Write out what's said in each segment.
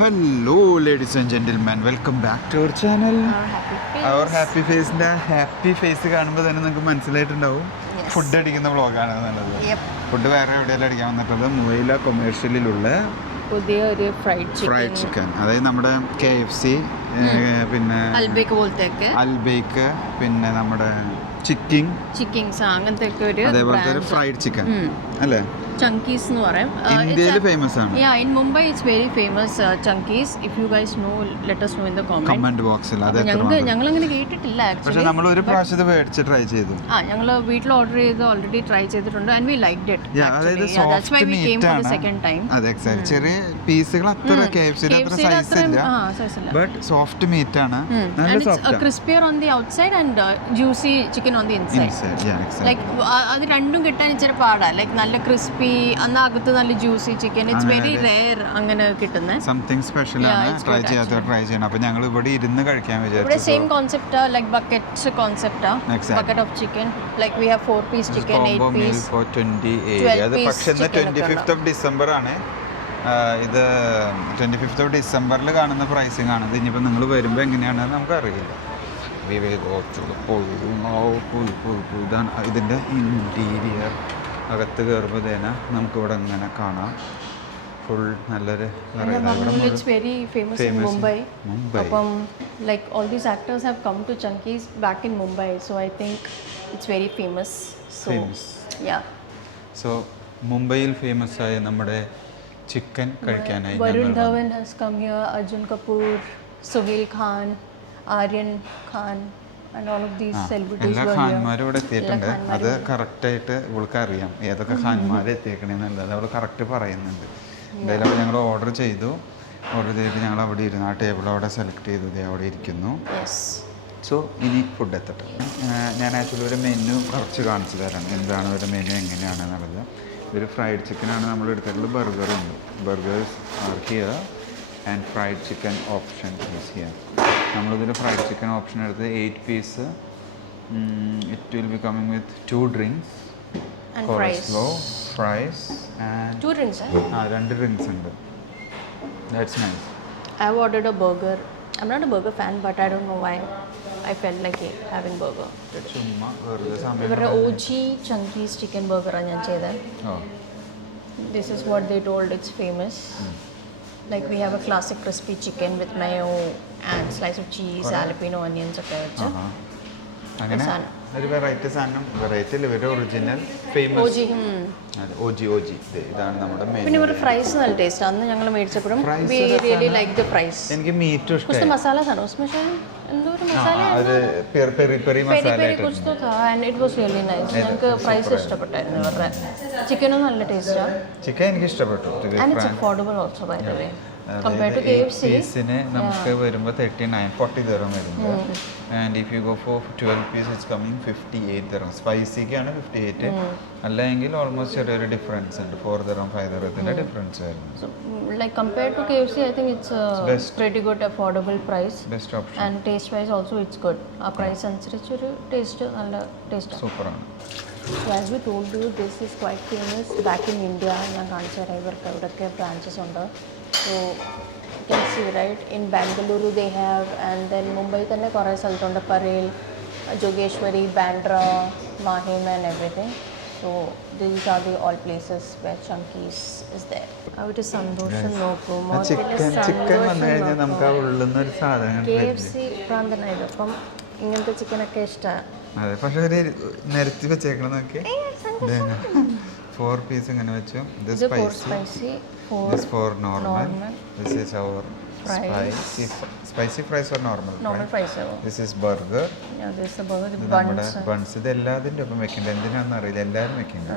Hello ladies and gentlemen, welcome back to our channel. Our happy face. Happy face കാണുമ്പോൾ തന്നെ നമുക്ക് മനസ്സിലായിട്ടുണ്ടാവും food അടിക്കുന്ന വ്ളോഗാണ് എന്നുള്ളത്. ഫുഡ് വേറെ എവിടെയെല്ലാം അടിക്കാൻ വന്നിട്ടുള്ളത് മുവൈല കൊമേഴ്ഷ്യലിലുള്ള പുതിയ ഒരു ഫ്രൈഡ് ചിക്കൻ, അതായത് നമ്മുടെ KFC, പിന്നെ അൽബേക്ക്, പിന്നെ നമ്മുടെ ചിക്കിങ്സ് അങ്ങനത്തെ ഒരു അതേപോലത്തെ ഒരു ഫ്രൈഡ് ചിക്കൻ അല്ലേ, ചങ്കീസ് എന്ന് പറയും. ഇന്ത്യയിൽ ഫേമസ് ആണ്. in Mumbai it's very famous chunkies. If you guys know, let us know in the comment boxil. ഞങ്ങൾ അങ്ങനെ കേട്ടിട്ടില്ല actually. പക്ഷേ നമ്മൾ ഒരു പ്രാവശ്യം ഇത് മേടിച്ച് ട്രൈ ചെയ്തു. ഞങ്ങൾ വീട്ടിൽ ഓർഡർ ചെയ്ത് ഓൾറെഡി ട്രൈ ചെയ്തിട്ടുണ്ട് and we liked it. അതായത് that's why we came for the second time. അതെ, എക്സാക്ട്. ചെറിയ പീസുകൾ അത്ര KFC അത്ര സൈസ് ഇല്ല, ബട്ട് സോഫ്റ്റ് മീറ്റ് ആണ്, നല്ല സോഫ്റ്റ് ആണ്. Crispier on the outside and juicy chicken on the inside. Like അത് രണ്ടും കിട്ടാൻ ഇച്ചിരി പാടാ. ലൈക്ക് നല്ല ക്രിസ്പി, അന്നകത്ത് നല്ല juicy chicken. It's very rare അങ്ങനെ കിട്ടുന്നത്. സംതിങ് സ്പെഷ്യൽ ആണ്. ട്രൈ ചെയ്യണം. അപ്പോൾ ഞങ്ങൾ ഇവിടെ ഇരുന്ന് കഴിക്കാൻ വിചാരിച്ചു. ഇവിടെ സെയിം കോൺസെപ്റ്റാ, ലൈക്ക് ബക്കറ്റ് കോൺസെപ്റ്റാ. Bucket of chicken, like we have 4 piece chicken, 8 piece for 28. അത് പക്ഷേ 25th of December ആണ് ഇത്. 25th of December കാണുന്ന പ്രൈസിങ് ആണ്. ഇനിയിപ്പോൾ നിങ്ങൾ വരുമ്പോൾ എങ്ങനെയാണെന്ന് നമുക്കറിയില്ല. ഇതാണ് ഇതിൻ്റെ ഇൻറ്റീരിയർ. അകത്ത് കയറുമ്പോഴത്തേന് നമുക്കിവിടെ ഇങ്ങനെ കാണാം. ഫുൾ നല്ലൊരു It's very famous in Mumbai. അപ്പം like all these actors have come to Chunkies back in Mumbai, so I think it's very famous. So മുംബൈയിൽ ഫേമസ് ആയ നമ്മുടെ chicken കഴിക്കാനായി Varun Dhawan has come here, Arjun Kapoor, Sohail Khan, Aryan Khan and all of these celebrities were here. എല്ലാ ഖാൻമാരും ഇവിടെ എത്തിയിട്ടുണ്ട്. അത് കറക്റ്റായിട്ട് ഇവൾക്ക് അറിയാം ഏതൊക്കെ ഖാൻമാർ എത്തിയേക്കണേന്നുള്ളത്. അവൾ കറക്റ്റ് പറയുന്നുണ്ട്. എന്തായാലും ഞങ്ങൾ ഓർഡർ ചെയ്തിട്ട് ഞങ്ങൾ അവിടെ ഇരുന്നു. ആ ടേബിൾ അവിടെ സെലക്ട് ചെയ്തത് അവിടെ ഇരിക്കുന്നു. സോ ഇനി ഫുഡ് എത്തട്ടെ. ഞാൻ ആക്ച്വലി ഒരു മെനു കുറച്ച് കാണിച്ചു തരാം, എന്താണ് ഒരു മെനു എങ്ങനെയാണെന്നുള്ളത്. ഇതൊരു ഫ്രൈഡ് ചിക്കനാണ് നമ്മൾ എടുത്തിട്ടുള്ളത്. ബർഗറുണ്ട്. Burgers are here and fried chicken option is here. നമ്മളിതൊരു ഫ്രൈഡ് ചിക്കൻ ഓപ്ഷൻ എടുത്ത് 8 piece. It will be coming with 2 drinks, coleslaw, fries and 2 drinks. 2 drinks ഉണ്ട്. That's nice. I've ordered a burger. I'm not a burger fan, but I don't know why I felt like having burger today. ചുമ്മാ വെറുതെ സമയം. ഇവരുടെ OG Chunkies chicken burger ആണ് ഞാൻ ചെയ്തത്. This is what they told it's famous. Like we have a classic crispy chicken with mayo and slice of cheese, jalapeno onions ഒക്കെ വെച്ച്. അങ്ങനെ ഒരു വെറൈറ്റി സാധനം. വെറൈറ്റി അല്ല, ഇവരുടെ ഒറിജിനൽ ഫേമസ് OG. ഇതാണ് നമ്മുടെ മെനു. പിന്നെ ഇവരുടെ ഫ്രൈസ് നല്ല ടേസ്റ്റ്. അന്ന് ഞങ്ങൾ മേടിച്ചപ്പോഴും we really like the fries. എനിക്ക് മീറ്റ് ഇഷ്ടമായി. कुछ तो मसाला था ना उसमें, शायद എന്തോ ഒരു മസാല അത് പെരി മസാല कुछ तो था and it was really nice. ഞങ്ങൾക്ക് ഫ്രൈസ് ഇഷ്ടപ്പെട്ടായിരുന്നു. ഇവരുടെ ചിക്കനും നല്ല ടേസ്റ്റാണ്. ചിക്കൻ എനിക്ക് ഇഷ്ടപ്പെട്ടു. and it's affordable also by the way compared to KFC. പീസിന് നമുക്ക് വരുമ്പോൾ 40 dirham വരുന്നത്. And if you go for 12 piece it's coming 58 dirham. സ്പൈസിക്കാണ് 58. അല്ലെങ്കിൽ ഓൾമോസ്റ്റ് ചെറിയൊരു ഡിഫറൻസ് ഉണ്ട്. 4 dirham 5 dirhamത്തിന്റെ ഡിഫറൻസ് വരുന്നു. So like compared to KFC I think it's a pretty good affordable price. Best option. And taste wise also it's good. ആ price അനുസരിച്ച് ഒരു taste നല്ല ടേസ്റ്റ് സൂപ്പറാണ്. So as we told you, this is quite famous back in India. ഞാൻ കാണിച്ചു തരാം. ഇവർക്ക് എവിടെയൊക്കെ ബ്രാഞ്ചസ് ഉണ്ട്. So you can see right in Bangalore they have, and then Mumbai തന്നെ കുറേ സ്ഥലത്തുണ്ട്. Parel, Jogeshwari, Bandra, Mahim and everything. So these are the all places where Chunkies is there. അവിടെ സന്തോഷം നോക്കും. ചിക്കൻ വന്നു കഴിഞ്ഞാൽ നമുക്ക് ആ ഉള്ളുന്ന ഒരു സാധനം KFC പ്രാന്തനായത്. അപ്പം ഇങ്ങനത്തെ ചിക്കനൊക്കെ ഇഷ്ടമാണ്. അതെ, പക്ഷെ ഒരു നിരത്തി വെച്ചേക്കണം നോക്കി. 4 പീസ് ഇങ്ങനെ വെച്ചു. This spicy, this for normal. This is our spicy fries or normal fries. This is burger. Yeah, this is the burger. The buns ഇത് എല്ലാതിൻ്റെ ഒപ്പം വെക്കണ്ട. എന്തിനാണെന്ന് അറിയില്ല, എല്ലാവരും വെക്കണ്ട.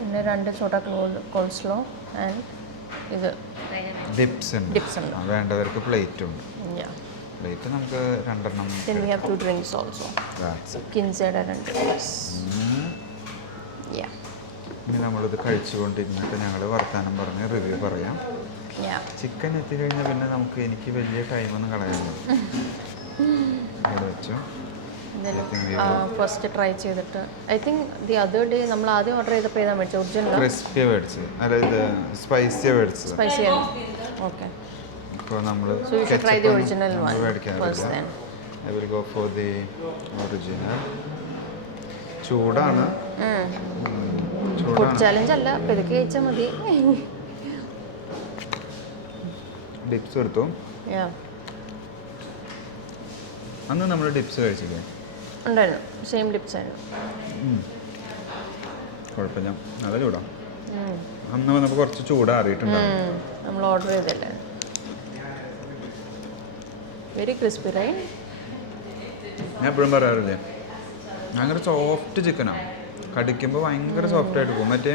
പിന്നെ 2 ചോട്ട coleslaw and ഇത് ഡിപ്സ് ഉണ്ട്. വേണ്ടവർക്ക് പ്ലേറ്റ് ഉണ്ട്. പ്ലേറ്റ് നമുക്ക് 2 എണ്ണം. Then we have 2 drinks also. That's it. Kinzada and drinks. Yeah. ഇനി നമ്മളിത് കഴിച്ചുകൊണ്ടിരുന്നിട്ട് ഞങ്ങൾ വർത്താനം പറഞ്ഞ് റിവ്യൂ പറയാം. ചിക്കൻ എത്തിക്കഴിഞ്ഞാൽ പിന്നെ എനിക്ക് വലിയ ടൈമൊന്നും കളയാനില്ല. ഇവിടെ വെച്ചു ഫസ്റ്റ് ട്രൈ ചെയ്തിട്ട് I think the other day നമ്മൾ ആദ്യം ഓർഡർ ചെയ്തപ്പോൾ ഏതാ മേടിച്ചത്? ഒറിജിനൽ ക്രിസ്പിയാണ് മേടിച്ചത്. അല്ല, ഇത് സ്പൈസിയാണ് മേടിച്ചത്. സ്പൈസിയാണ്. ഓക്കെ. ഇപ്പോൾ നമ്മൾ So you should try the original one first then. I will go for the original. ചൂടാണ്. ഫുഡ് ചാലഞ്ച് അല്ല, പെരുക്കി കഴിച്ചാൽ മതി. ഡിപ്സ് എടുത്തു. അന്ന് നമ്മൾ ഡിപ്സ് കഴിച്ചില്ലേ? ഉണ്ടായിരുന്നു, സെയിം ഡിപ്സ് ആയിരുന്നു. കുഴപ്പമില്ല, നല്ല ചൂടാണ്. അന്ന് വന്നപ്പോൾ കുറച്ച് ചൂടാറിയിട്ടുണ്ടാവും. നമ്മൾ ഓർഡർ ചെയ്തല്ലേ. Very crispy right. ഞാൻ എപ്പോഴും പറയാറില്ലേ, ഭയങ്കര സോഫ്റ്റ് ചിക്കനാണ്. കടിക്കുമ്പോൾ ഭയങ്കര സോഫ്റ്റ് ആയിട്ട് പോകും. മറ്റേ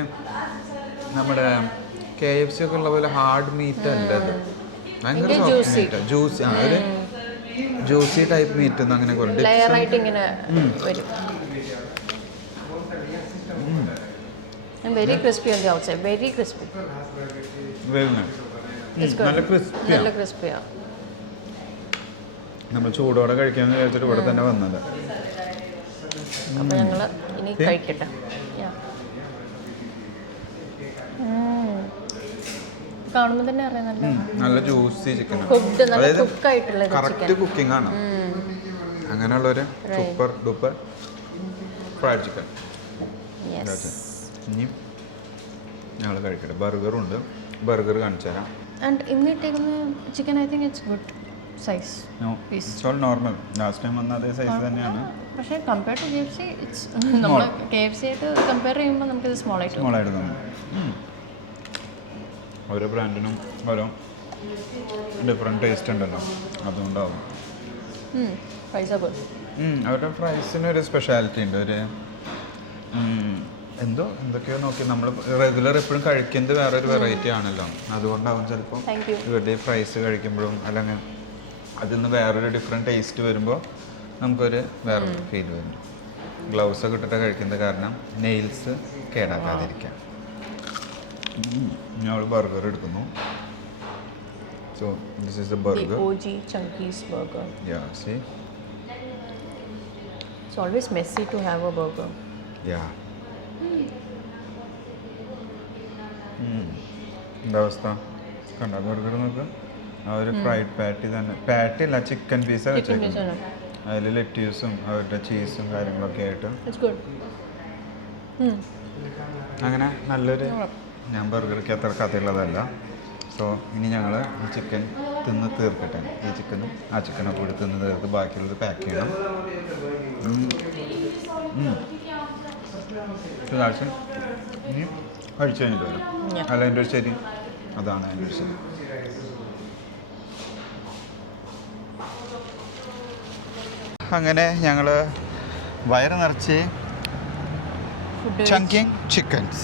നമ്മുടെ KFC ഒക്കെ ഉള്ള പോലെ ഹാർഡ് മീറ്റ് അല്ല അത്. ഭയങ്കര സോഫ്റ്റ് മീറ്റ്, ജ്യൂസി. ഒരു ജ്യൂസി ടൈപ്പ് മീറ്റ് എന്ന് അങ്ങനെ കുറേ ലെയറായിട്ട് ഇങ്ങനെ വരും. Very crispy on the outside, very crispy. നല്ല ക്രിസ്പി, നല്ല ക്രിസ്പിയാണ്. നമ്മൾ ചൂടോടെ കഴിക്കാമെന്ന് വിചാരിച്ചിട്ട് ഇവിടെ തന്നെ വന്നത്. അപ്പോൾ ഞങ്ങൾ ഇനി കഴിക്കട്ടെ. കാണുമ്പോൾ തന്നെ അറിയാം നല്ല ജ്യൂസി ചിക്കൻ, അതായത് കറക്റ്റ് കുക്കിംഗ് ആണ്. അങ്ങനെയുള്ളൊരു സൂപ്പർ ഡൂപ്പർ ഫ്രൈഡ് ചിക്കൻ. ഇനി ഞങ്ങൾ കഴിക്കട്ടെ. ബർഗറുണ്ട്, ബർഗർ കാണിച്ചു തരാം. ആൻഡ് ഇന്ന് ഇട്ടേക്കുന്ന chicken I think it's good size. It's all normal. Last time വന്ന അതേ സൈസ് തന്നെയാണ്. പക്ഷേ കമ്പയർ ടു KFC ഇറ്റ്സ്, നമ്മൾ KFC ആയിട്ട് കമ്പയർ ചെയ്യുമ്പോൾ നമുക്കിത് സ്മോൾ ആയിട്ട് തോന്നും. ഓരോ ബ്രാൻഡിനും ഓരോ ഡിഫറെൻറ്റ് ടേസ്റ്റ് ഉണ്ടല്ലോ, അതുകൊണ്ടാവും. അവരുടെ ഫ്രൈസിന് ഒരു സ്പെഷ്യാലിറ്റി ഉണ്ട്. ഒരു എന്തൊക്കെയോ നോക്കി നമ്മൾ റെഗുലർ എപ്പോഴും കഴിക്കുന്നത് വേറൊരു വെറൈറ്റി ആണല്ലോ, അതുകൊണ്ടാവും ചിലപ്പോൾ ഇവരുടെ ഫ്രൈസ് കഴിക്കുമ്പോഴും അല്ലെങ്കിൽ അതിൽ നിന്ന് വേറൊരു ഡിഫറെൻറ്റ് ടേസ്റ്റ് വരുമ്പോൾ നമുക്കൊരു വേറൊരു ഫീൽ വരും. ഗ്ലൗസ് ഒക്കെ ഇട്ടിട്ട് കഴിക്കുന്നത് കാരണം നെയിൽസ് കേടാക്കാതിരിക്കാം. ഞങ്ങൾ ബർഗർ എടുക്കുന്നു. So this is the burger. OG Chunky's burger. Yeah, see? It's always messy to have a burger. Yeah. എന്താ അവസ്ഥ? കണ്ട ബർഗർ നോക്ക്. ആ ഒരു ഫ്രൈഡ് പാറ്റി തന്നെ, പാറ്റി അല്ല ചിക്കൻ പീസാണ് വെച്ചേക്കുന്നത്. അതിൽ ലെറ്റ്യൂസും അവരുടെ ചീസും കാര്യങ്ങളൊക്കെ ആയിട്ട് അങ്ങനെ നല്ലൊരു. ഞാൻ ബർഗർക്ക് അത്ര കഥയുള്ളതല്ല. സോ ഇനി ഞങ്ങൾ ഈ ചിക്കൻ തിന്ന് തീർക്കട്ടെ. ഈ ചിക്കനും ആ ചിക്കനൊക്കെ കൂടി തിന്ന് തീർത്ത് ബാക്കിയുള്ളത് പാക്ക് ചെയ്യണം. ഇനി കഴിച്ചു കഴിഞ്ഞിട്ട് വരും. അല്ല എൻ്റെ ഒരു ശരി, അതാണ് എൻ്റെ ഒരു ശരി. അങ്ങനെ ഞങ്ങൾ വയറ് നിറച്ച് ചങ്കിങ് ചിക്കൻസ്,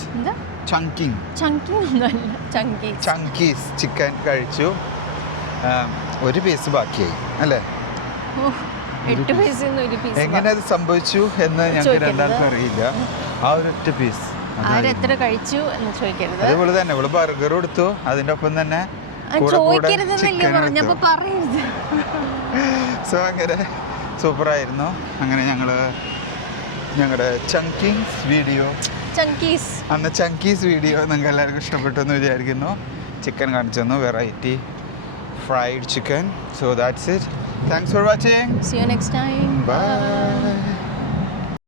ചങ്കീസ് ചിക്കൻ കഴിച്ചു. ഒരു പീസ് ബാക്കിയായി അല്ലേ? എങ്ങനെ അത് സംഭവിച്ചു എന്ന് ഞങ്ങൾക്ക് രണ്ടാൾക്കും അറിയില്ല. ആ ഒരൊറ്റ പീസ് അതുപോലെ തന്നെ ഇവള് ബർഗർ കൊടുത്തു, അതിൻ്റെ ഒപ്പം തന്നെ സോ അങ്ങനെ സൂപ്പറായിരുന്നു. അങ്ങനെ ഞങ്ങളുടെ ചങ്കീസ് വീഡിയോ, അന്ന് ചങ്കീസ് വീഡിയോ നിങ്ങൾക്ക് എല്ലാവർക്കും ഇഷ്ടപ്പെട്ടു എന്ന് വിചാരിക്കുന്നു. ചിക്കൻ കാണിച്ചു തന്നു, variety fried chicken. So that's it. Thanks for watching. See you next time. Bye.